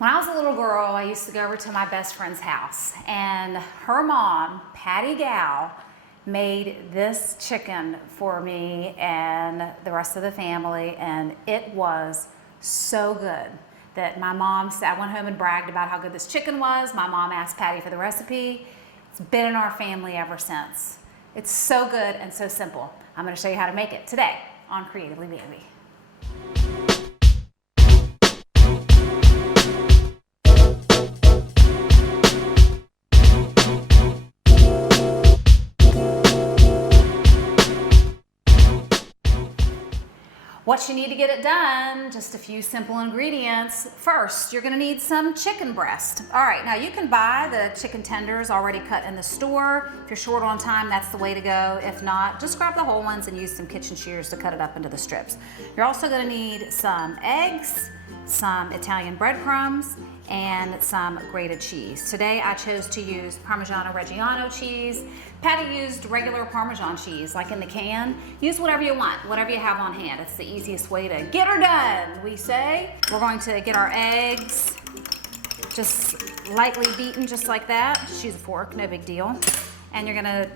When I was a little girl, I used to go over to my best friend's house, and her mom, Patty Gal, made this chicken for me and the rest of the family, and it was so good that my mom said, I went home and bragged about how good this chicken was. My mom asked Patty for the recipe. It's been in our family ever since. It's so good and so simple. I'm going to show you how to make it today on Creatively Bambi. What you need to get it done, just a few simple ingredients. First, you're gonna need some chicken breast. All right, now you can buy the chicken tenders already cut in the store. If you're short on time, that's the way to go. If not, just grab the whole ones and use some kitchen shears to cut it up into the strips. You're also gonna need some eggs, some Italian breadcrumbs, and some grated cheese. Today I chose to use Parmesan Reggiano cheese. Patty used regular Parmesan cheese, like in the can. Use whatever you want, whatever you have on hand. It's the easiest way to get her done, we say. We're going to get our eggs just lightly beaten, just like that. Just use a fork, no big deal. And you're gonna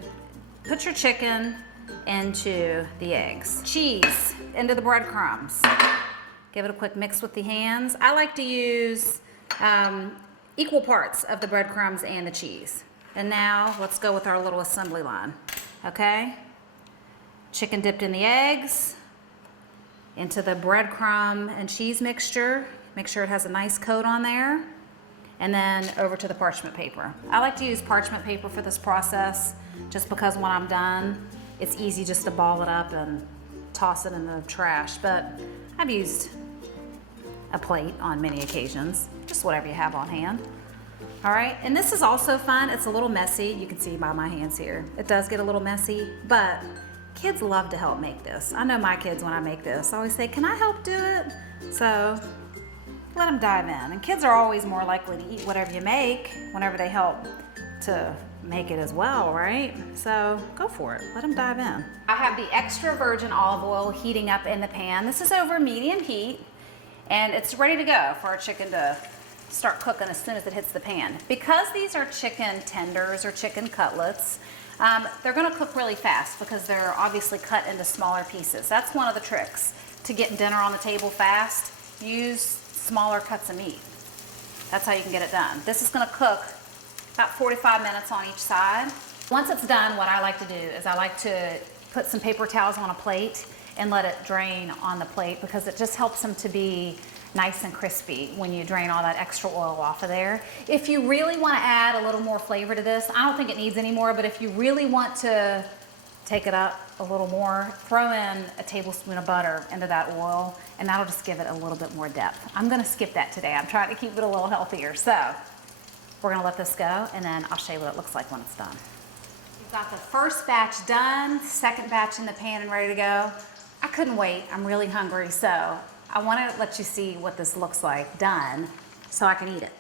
put your chicken into the eggs. Cheese into the breadcrumbs. Give it a quick mix with the hands. I like to use equal parts of the breadcrumbs and the cheese. And now let's go with our little assembly line, okay? Chicken dipped in the eggs, into the breadcrumb and cheese mixture. Make sure it has a nice coat on there. And then over to the parchment paper. I like to use parchment paper for this process just because when I'm done, it's easy just to ball it up and toss it in the trash. But I've used a plate on many occasions, just whatever you have on hand. All right, and this is also fun. It's a little messy. You can see by my hands here. It does get a little messy, but kids love to help make this. I know my kids, when I make this, always say, can I help do it? So let them dive in. And kids are always more likely to eat whatever you make whenever they help to make it as well, right? So go for it, let them dive in. I have the extra virgin olive oil heating up in the pan. This is over medium heat, and it's ready to go for our chicken to start cooking as soon as it hits the pan. Because these are chicken tenders or chicken cutlets, they're gonna cook really fast because they're obviously cut into smaller pieces. That's one of the tricks to get dinner on the table fast. Use smaller cuts of meat. That's how you can get it done. This is gonna cook about 45 minutes on each side. Once it's done, what I like to do is I like to put some paper towels on a plate and let it drain on the plate because it just helps them to be nice and crispy when you drain all that extra oil off of there. If you really want to add a little more flavor to this, I don't think it needs any more, but if you really want to take it up a little more, throw in a tablespoon of butter into that oil, and that'll just give it a little bit more depth. I'm gonna skip that today. I'm trying to keep it a little healthier. So we're gonna let this go, and then I'll show you what it looks like when it's done. We've got the first batch done, second batch in the pan and ready to go. I couldn't wait, I'm really hungry, so I want to let you see what this looks like done so I can eat it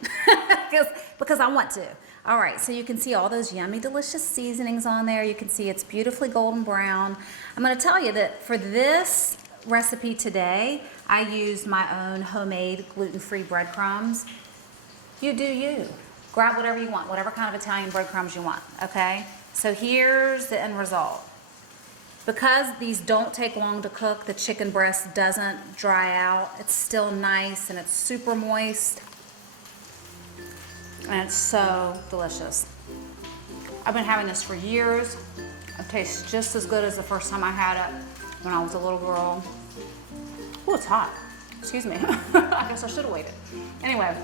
because I want to. All right, so you can see all those yummy, delicious seasonings on there. You can see it's beautifully golden brown. I'm going to tell you that for this recipe today, I used my own homemade gluten-free breadcrumbs. You do you. Grab whatever you want, whatever kind of Italian breadcrumbs you want, okay? So here's the end result. Because these don't take long to cook, the chicken breast doesn't dry out. It's still nice and it's super moist. And it's so delicious. I've been having this for years. It tastes just as good as the first time I had it when I was a little girl. Oh, it's hot. Excuse me. I guess I should have waited. Anyway,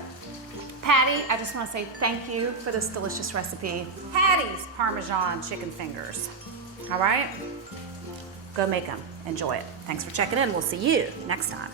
Patty, I just want to say thank you for this delicious recipe. Patty's Parmesan chicken fingers. All right? Go make them. Enjoy it. Thanks for checking in. We'll see you next time.